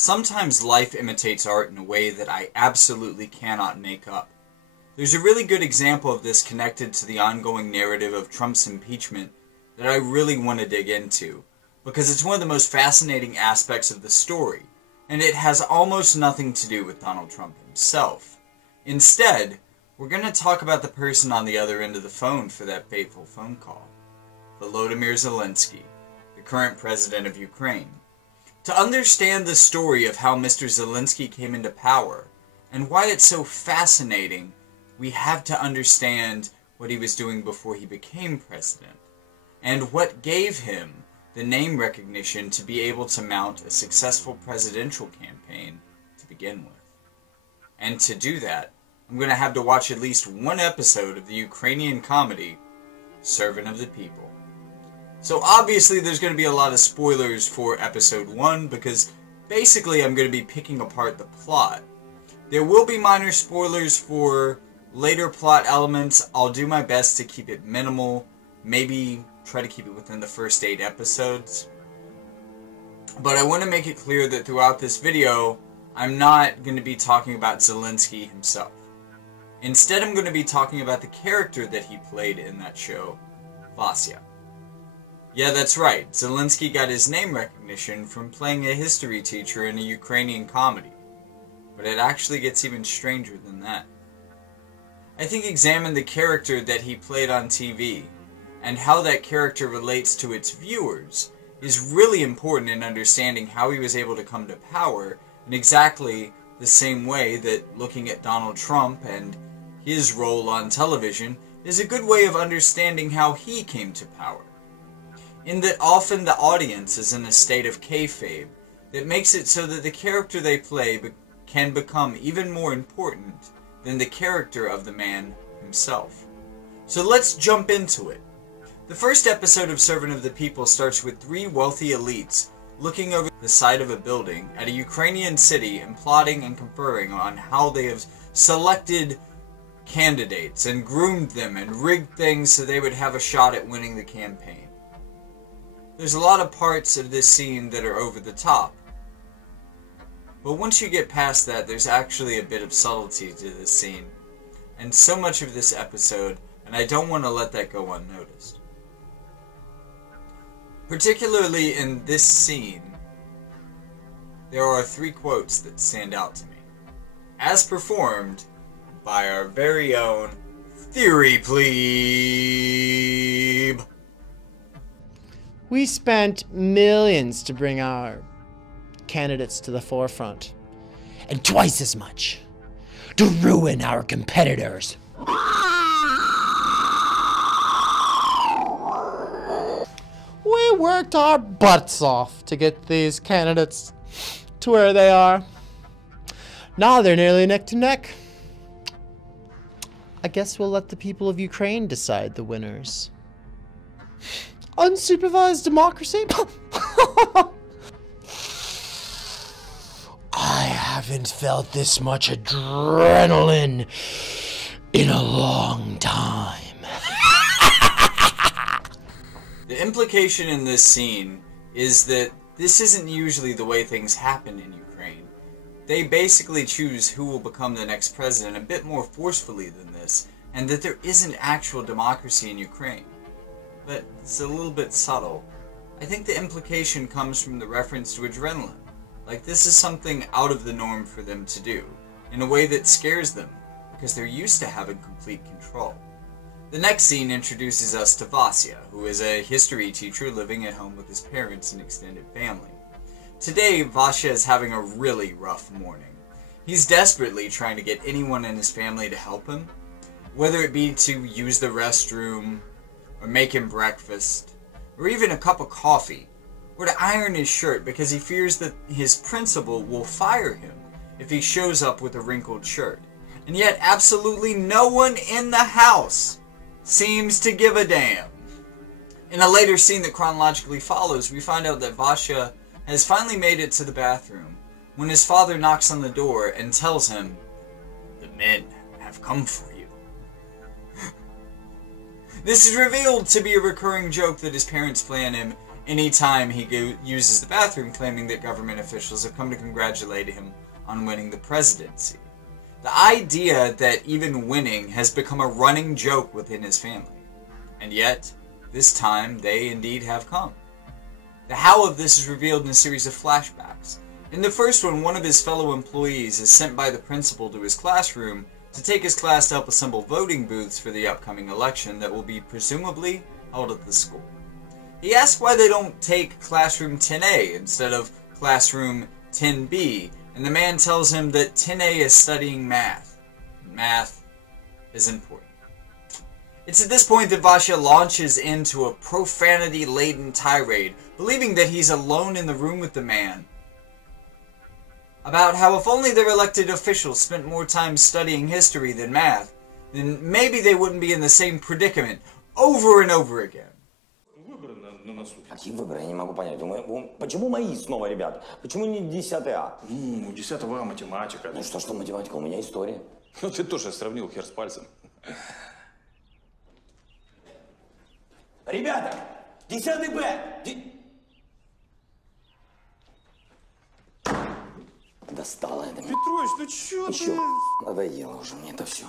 Sometimes life imitates art in a way that I absolutely cannot make up. There's a really good example of this connected to the ongoing narrative of Trump's impeachment that I really want to dig into, because it's one of the most fascinating aspects of the story, and it has almost nothing to do with Donald Trump himself. Instead, we're going to talk about the person on the other end of the phone for that fateful phone call. Volodymyr Zelelnskyi, the current president of Ukraine. To understand the story of how Mr. Zelensky came into power, and why it's so fascinating, we have to understand what he was doing before he became president, and what gave him the name recognition to be able to mount a successful presidential campaign to begin with. And to do that, I'm going to have to watch at least one episode of the Ukrainian comedy, Servant of the People. So obviously there's going to be a lot of spoilers for episode 1, because basically I'm going to be picking apart the plot. There will be minor spoilers for later plot elements. I'll do my best to keep it minimal, maybe try to keep it within the first 8 episodes. But I want to make it clear that throughout this video, I'm not going to be talking about Zelensky himself. Instead, I'm going to be talking about the character that he played in that show, Vasya. Yeah, that's right, Zelensky got his name recognition from playing a history teacher in a Ukrainian comedy. But it actually gets even stranger than that. I think examine the character that he played on TV, and how that character relates to its viewers, is really important in understanding how he was able to come to power in exactly the same way that looking at Donald Trump and his role on television is a good way of understanding how he came to power. In that often the audience is in a state of kayfabe that makes it so that the character they play can become even more important than the character of the man himself. So let's jump into it. The first episode of Servant of the People starts with 3 wealthy elites looking over the side of a building at a Ukrainian city and plotting and conferring on how they have selected candidates and groomed them and rigged things so they would have a shot at winning the campaign. There's a lot of parts of this scene that are over the top. But once you get past that, there's actually a bit of subtlety to this scene, and so much of this episode, and I don't want to let that go unnoticed. Particularly in this scene, there are 3 quotes that stand out to me, as performed by our very own Theory Plebe. We spent millions to bring our candidates to the forefront, and twice as much to ruin our competitors. We worked our butts off to get these candidates to where they are. Now they're nearly neck to neck. I guess we'll let the people of Ukraine decide the winners. Unsupervised democracy? I haven't felt this much adrenaline in a long time. The implication in this scene is that this isn't usually the way things happen in Ukraine. They basically choose who will become the next president a bit more forcefully than this, and that there isn't actual democracy in Ukraine. But it's a little bit subtle. I think the implication comes from the reference to adrenaline. Like this is something out of the norm for them to do, in a way that scares them, because they're used to having complete control. The next scene introduces us to Vasya, who is a history teacher living at home with his parents and extended family. Today, Vasya is having a really rough morning. He's desperately trying to get anyone in his family to help him, whether it be to use the restroom, or make him breakfast, or even a cup of coffee, or to iron his shirt because he fears that his principal will fire him if he shows up with a wrinkled shirt. And yet absolutely no one in the house seems to give a damn. In a later scene that chronologically follows, we find out that Vasya has finally made it to the bathroom when his father knocks on the door and tells him, "The men have come for you." This is revealed to be a recurring joke that his parents play on him anytime he uses the bathroom, claiming that government officials have come to congratulate him on winning the presidency. The idea that even winning has become a running joke within his family. And yet, this time, they indeed have come. The how of this is revealed in a series of flashbacks. In the first one of his fellow employees is sent by the principal to his classroom to take his class to help assemble voting booths for the upcoming election that will be presumably held at the school. He asks why they don't take classroom 10A instead of classroom 10B, and the man tells him that 10A is studying math. Math is important. It's at this point that Vasha launches into a profanity-laden tirade, believing that he's alone in the room with the man, about how if only their elected officials spent more time studying history than math, then maybe they wouldn't be in the same predicament over and over again. Какие выборы? Я не могу понять. Почему мои снова, ребят? Почему не 10 А? У 10 А математика. Ну что математика? У меня история. Ну ты тоже сравнил хер с пальцем. Ребята, 10 Б! Достало это. Петрович, ну чё Еще ты? надоело уже мне это все.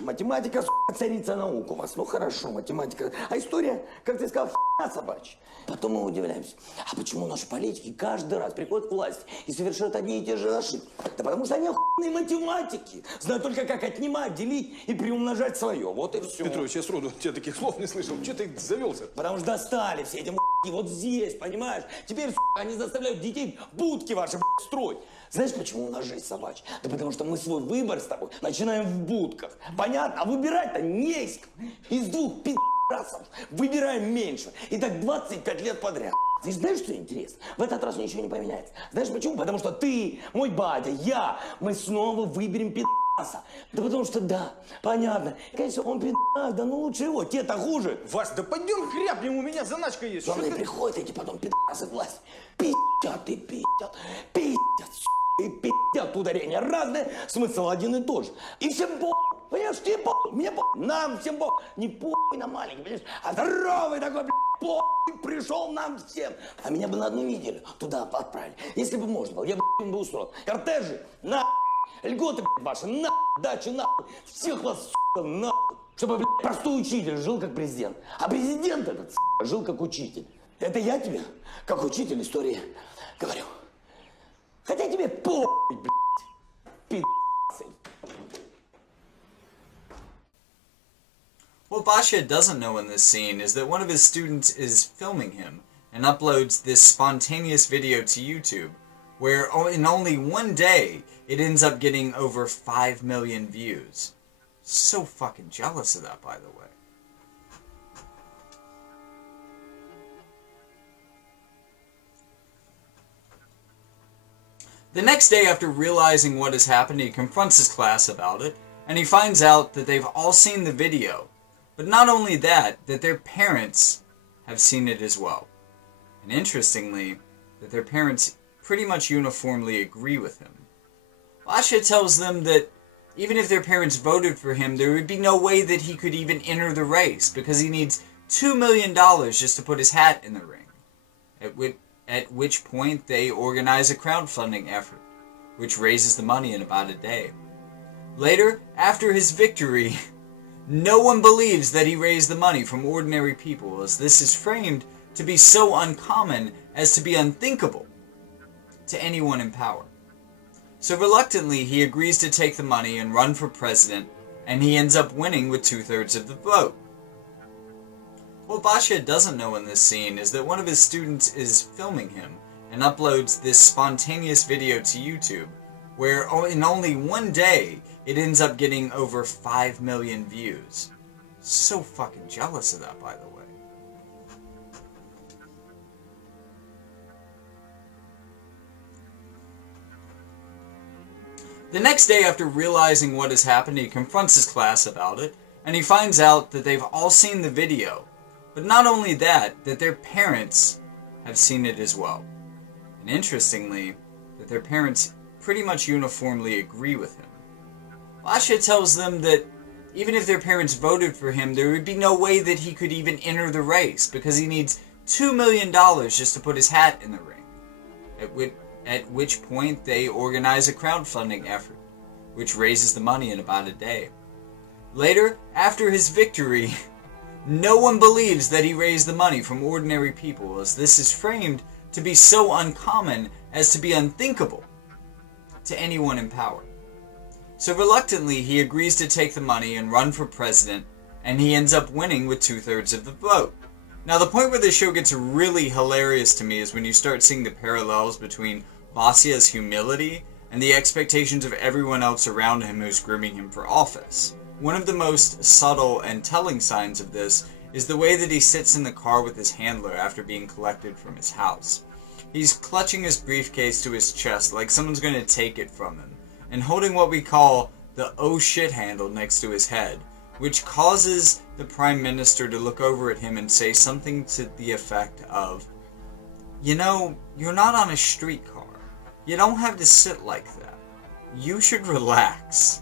Математика, царица наук у вас. Ну хорошо, математика. А история, как ты сказал, собачья. Потом мы удивляемся. А почему наши политики каждый раз приходят к власти и совершают одни и те же ошибки? Да потому что они охуенные математики. Знают только, как отнимать, делить и приумножать свое. Вот и все. Петрович, я сроду тебе таких слов не слышал. Чё ты завелся? Потому что достали все эти вот здесь, понимаешь? Теперь они заставляют детей в будки ваши строить. Знаешь, почему у нас жизнь собачья? Да потому что мы свой выбор с тобой начинаем в будках. Понятно? А выбирать-то не из кого. Из двух пи***расов выбираем меньше. И так 25 лет подряд. Ты знаешь, что интересно? В этот раз ничего не поменяется. Знаешь почему? Потому что ты, мой батя, я, мы снова выберем пи***аса. Да потому что да, понятно. Конечно, он пи***ас, да ну лучше его, те-то хуже. Вась, да пойдем хряпнем, у меня заначка есть. Главное, приходят эти потом пи***асы власть. Пи***ят и пи***ят, пи***ят, и пи***ят. Ударение разное, смысл один и тот же. И всем понимаешь, тебе мне нам всем не на маленький, понимаешь, а здоровый такой, пришел нам всем. А меня бы на одну неделю туда отправили. Если бы можно было, я бы устроил. Кортежи, льготы, ваши, дачи, всех вас, чтобы, простой учитель жил как президент. А президент этот, жил как учитель. Это я тебе, как учитель истории, говорю. Хотя тебе пи***цы. What Basha doesn't know in this scene is that one of his students is filming him and uploads this spontaneous video to YouTube, where in only one day it ends up getting over 5 million views. So fucking jealous of that, by the way. The next day, after realizing what has happened, he confronts his class about it, and he finds out that they've all seen the video. But not only that, that their parents have seen it as well. And interestingly, that their parents pretty much uniformly agree with him. Lasha tells them that even if their parents voted for him, there would be no way that he could even enter the race, because he needs $2 million just to put his hat in the ring. At which point they organize a crowdfunding effort, which raises the money in about a day. Later, after his victory, no one believes that he raised the money from ordinary people, as this is framed to be so uncommon as to be unthinkable to anyone in power. So reluctantly, he agrees to take the money and run for president, and he ends up winning with 2/3 of the vote. What Basha doesn't know in this scene is that one of his students is filming him and uploads this spontaneous video to YouTube, where in only one day it ends up getting over 5 million views. So fucking jealous of that, by the way. The next day, after realizing what has happened, he confronts his class about it, and he finds out that they've all seen the video. But not only that, that their parents have seen it as well. And interestingly, that their parents pretty much uniformly agree with him. Lasha tells them that even if their parents voted for him, there would be no way that he could even enter the race, because he needs $2 million just to put his hat in the ring. At which point they organize a crowdfunding effort, which raises the money in about a day. Later, after his victory, no one believes that he raised the money from ordinary people, as this is framed to be so uncommon as to be unthinkable to anyone in power. So reluctantly, he agrees to take the money and run for president, and he ends up winning with 2/3 of the vote. Now, the point where the show gets really hilarious to me is when you start seeing the parallels between Vasya's humility and the expectations of everyone else around him who's grooming him for office. One of the most subtle and telling signs of this is the way that he sits in the car with his handler after being collected from his house. He's clutching his briefcase to his chest like someone's going to take it from him, and holding what we call the oh shit handle next to his head, which causes the Prime Minister to look over at him and say something to the effect of, "You know, you're not on a streetcar. You don't have to sit like that. You should relax."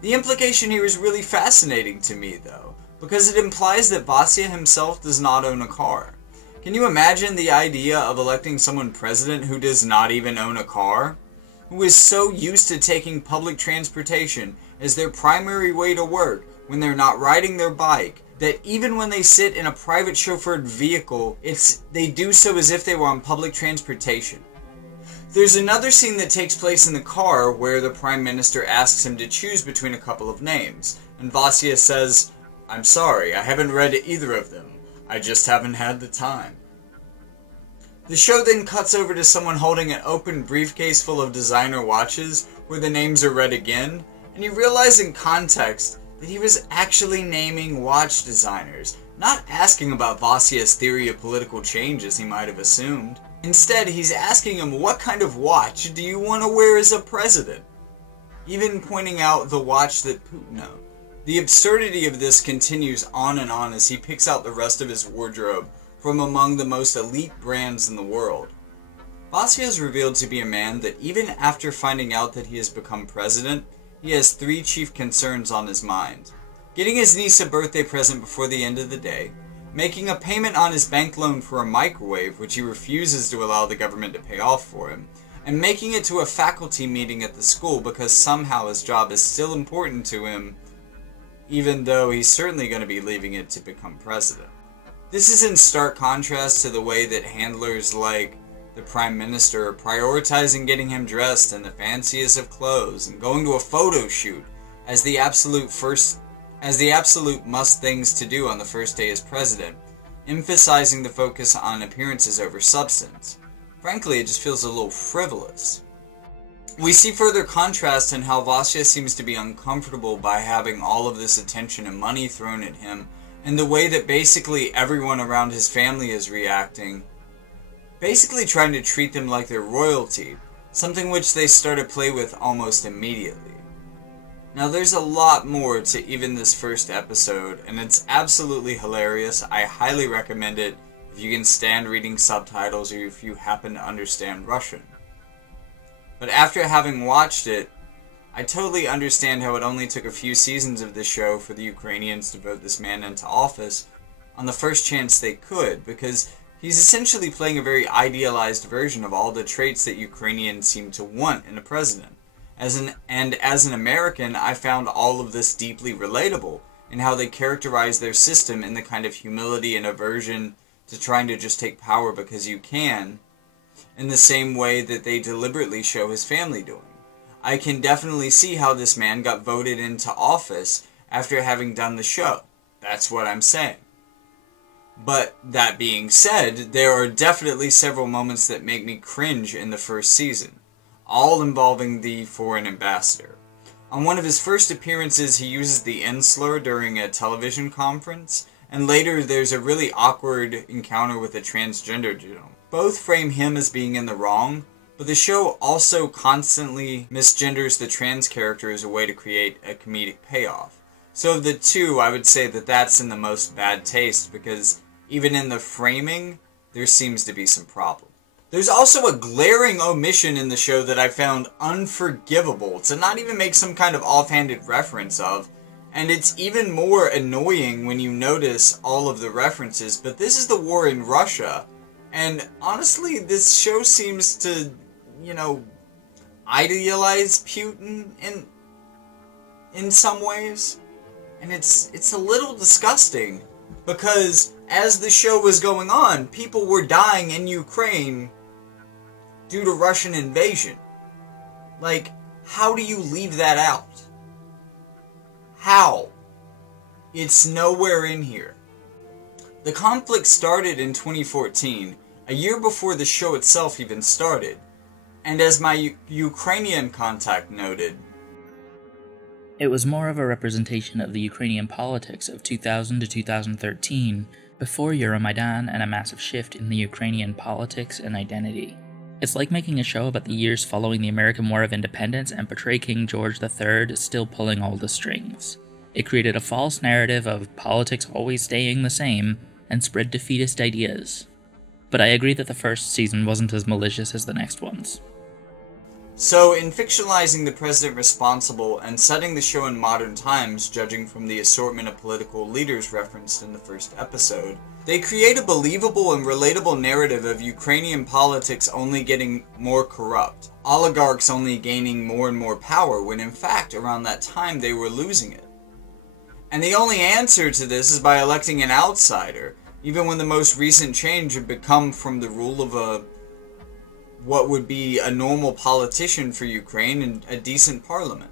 The implication here is really fascinating to me, though, because it implies that Vasya himself does not own a car. Can you imagine the idea of electing someone president who does not even own a car? Who is so used to taking public transportation as their primary way to work when they're not riding their bike, that even when they sit in a private chauffeured vehicle, they do so as if they were on public transportation. There's another scene that takes place in the car where the Prime Minister asks him to choose between a couple of names, and Vasya says, "I'm sorry, I haven't read either of them. I just haven't had the time." The show then cuts over to someone holding an open briefcase full of designer watches where the names are read again, and you realize in context that he was actually naming watch designers, not asking about Vasya's theory of political change as he might have assumed. Instead, he's asking him, what kind of watch do you want to wear as a president? Even pointing out the watch that Putin owned. The absurdity of this continues on and on as he picks out the rest of his wardrobe from among the most elite brands in the world. Vasya is revealed to be a man that even after finding out that he has become president, he has 3 chief concerns on his mind. Getting his niece a birthday present before the end of the day, making a payment on his bank loan for a microwave, which he refuses to allow the government to pay off for him, and making it to a faculty meeting at the school because somehow his job is still important to him, even though he's certainly going to be leaving it to become president. This is in stark contrast to the way that handlers like the Prime Minister are prioritizing getting him dressed in the fanciest of clothes and going to a photo shoot as the absolute must things to do on the first day as president, emphasizing the focus on appearances over substance. Frankly, it just feels a little frivolous. We see further contrast in how Vasya seems to be uncomfortable by having all of this attention and money thrown at him, and the way that basically everyone around his family is reacting, basically trying to treat them like they're royalty, something which they start to play with almost immediately. Now, there's a lot more to even this first episode, and it's absolutely hilarious. I highly recommend it if you can stand reading subtitles or if you happen to understand Russian. But after having watched it, I totally understand how it only took a few seasons of this show for the Ukrainians to vote this man into office on the first chance they could, because he's essentially playing a very idealized version of all the traits that Ukrainians seem to want in a president. As an American, I found all of this deeply relatable in how they characterize their system in the kind of humility and aversion to trying to just take power because you can, in the same way that they deliberately show his family doing. I can definitely see how this man got voted into office after having done the show. That's what I'm saying. But that being said, there are definitely several moments that make me cringe in the first season, all involving the foreign ambassador. On one of his first appearances, he uses the N slur during a television conference, and later there's a really awkward encounter with a transgender gentleman. Both frame him as being in the wrong, but the show also constantly misgenders the trans character as a way to create a comedic payoff. So of the two, I would say that that's in the most bad taste, because even in the framing, there seems to be some problem. There's also a glaring omission in the show that I found unforgivable to not even make some kind of offhanded reference of, And it's even more annoying when you notice all of the references, but this is the war in Russia. And honestly, this show seems to, you know, idealize Putin in some ways. And it's a little disgusting, because as the show was going on, people were dying in Ukraine due to Russian invasion. Like, how do you leave that out? How? It's nowhere in here. The conflict started in 2014, a year before the show itself even started. And as my Ukrainian contact noted, it was more of a representation of the Ukrainian politics of 2000 to 2013, before Euromaidan and a massive shift in the Ukrainian politics and identity. It's like making a show about the years following the American War of Independence and portray King George III still pulling all the strings. It created a false narrative of politics always staying the same, and spread defeatist ideas. But I agree that the first season wasn't as malicious as the next ones. So, in fictionalizing the president responsible and setting the show in modern times, judging from the assortment of political leaders referenced in the first episode, they create a believable and relatable narrative of Ukrainian politics only getting more corrupt, oligarchs only gaining more and more power, when in fact, around that time, they were losing it. And the only answer to this is by electing an outsider, even when the most recent change had come from the rule of what would be a normal politician for Ukraine and a decent parliament.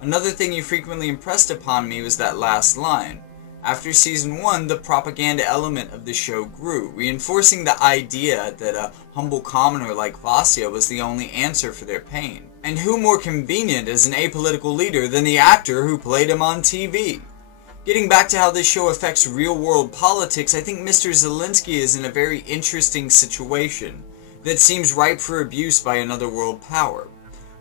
Another thing you frequently impressed upon me was that last line. After season 1, the propaganda element of the show grew, reinforcing the idea that a humble commoner like Vasya was the only answer for their pain. And who more convenient as an apolitical leader than the actor who played him on TV? Getting back to how this show affects real-world politics, I think Mr. Zelensky is in a very interesting situation that seems ripe for abuse by another world power.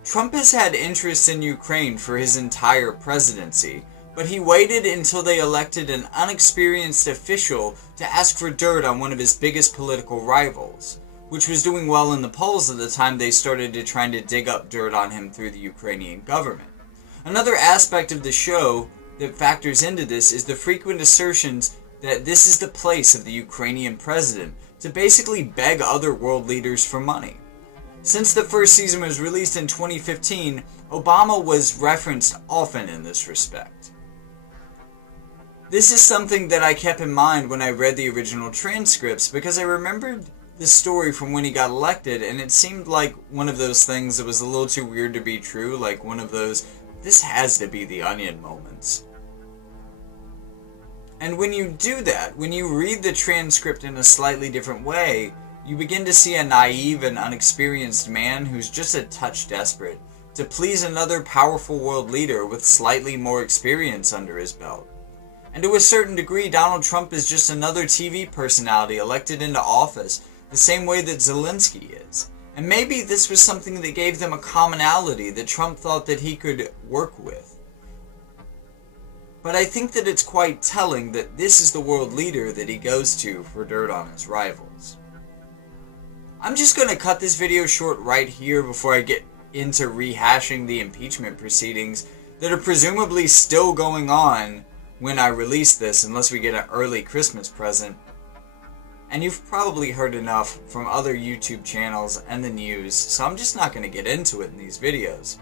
Trump has had interest in Ukraine for his entire presidency, but he waited until they elected an unexperienced official to ask for dirt on one of his biggest political rivals, which was doing well in the polls at the time they started trying to dig up dirt on him through the Ukrainian government. Another aspect of the show that factors into this is the frequent assertions that this is the place of the Ukrainian president to basically beg other world leaders for money. Since the first season was released in 2015, Obama was referenced often in this respect. This is something that I kept in mind when I read the original transcripts, because I remembered the story from when he got elected, and it seemed like one of those things that was a little too weird to be true, like one of those, this has to be the Onion moments. And when you do that, when you read the transcript in a slightly different way, you begin to see a naive and unexperienced man who's just a touch desperate to please another powerful world leader with slightly more experience under his belt. And to a certain degree, Donald Trump is just another TV personality elected into office the same way that Zelensky is. And maybe this was something that gave them a commonality that Trump thought that he could work with. But I think that it's quite telling that this is the world leader that he goes to for dirt on his rivals. I'm just going to cut this video short right here before I get into rehashing the impeachment proceedings that are presumably still going on when I release this, unless we get an early Christmas present. And you've probably heard enough from other YouTube channels and the news, so I'm just not going to get into it in these videos.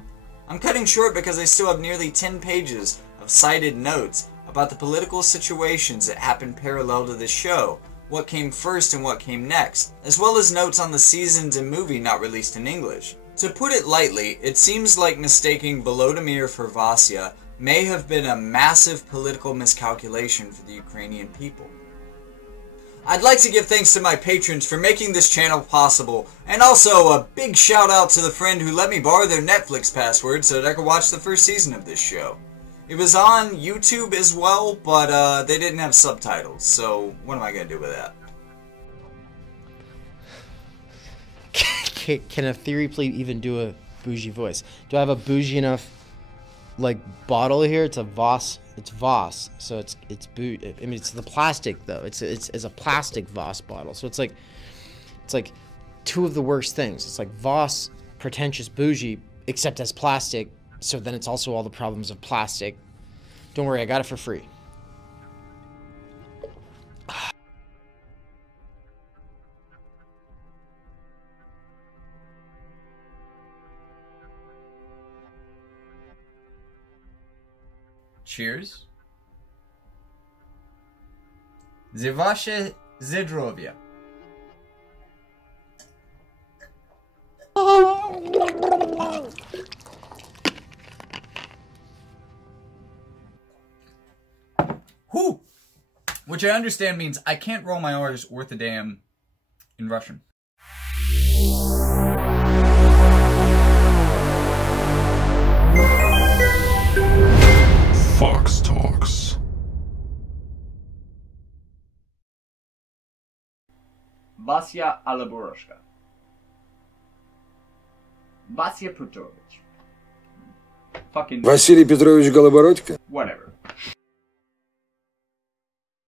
I'm cutting short because I still have nearly 10 pages of cited notes about the political situations that happened parallel to this show, what came first and what came next, as well as notes on the seasons and movie not released in English. To put it lightly, it seems like mistaking Volodymyr for Vasya may have been a massive political miscalculation for the Ukrainian people. I'd like to give thanks to my patrons for making this channel possible, and also a big shout out to the friend who let me borrow their Netflix password so that I could watch the first season of this show. It was on YouTube as well, but they didn't have subtitles, so what am I going to do with that? Can a theory plate even do a bougie voice? Do I have a bougie enough, like, bottle here? It's a Voss. It's Voss, so it's I mean, it's the plastic though. It's a plastic Voss bottle, so it's like two of the worst things. It's like Voss, pretentious bougie, except as plastic. So then it's also all the problems of plastic. Don't worry, I got it for free. Cheers. Za wasze zdrowie. Whew! Which I understand means I can't roll my R's worth a damn in Russian. Fox Talks. Vasya Alaboroshka. Vasya Petrovich. Fucking Василий Петрович Голобородько? whatever.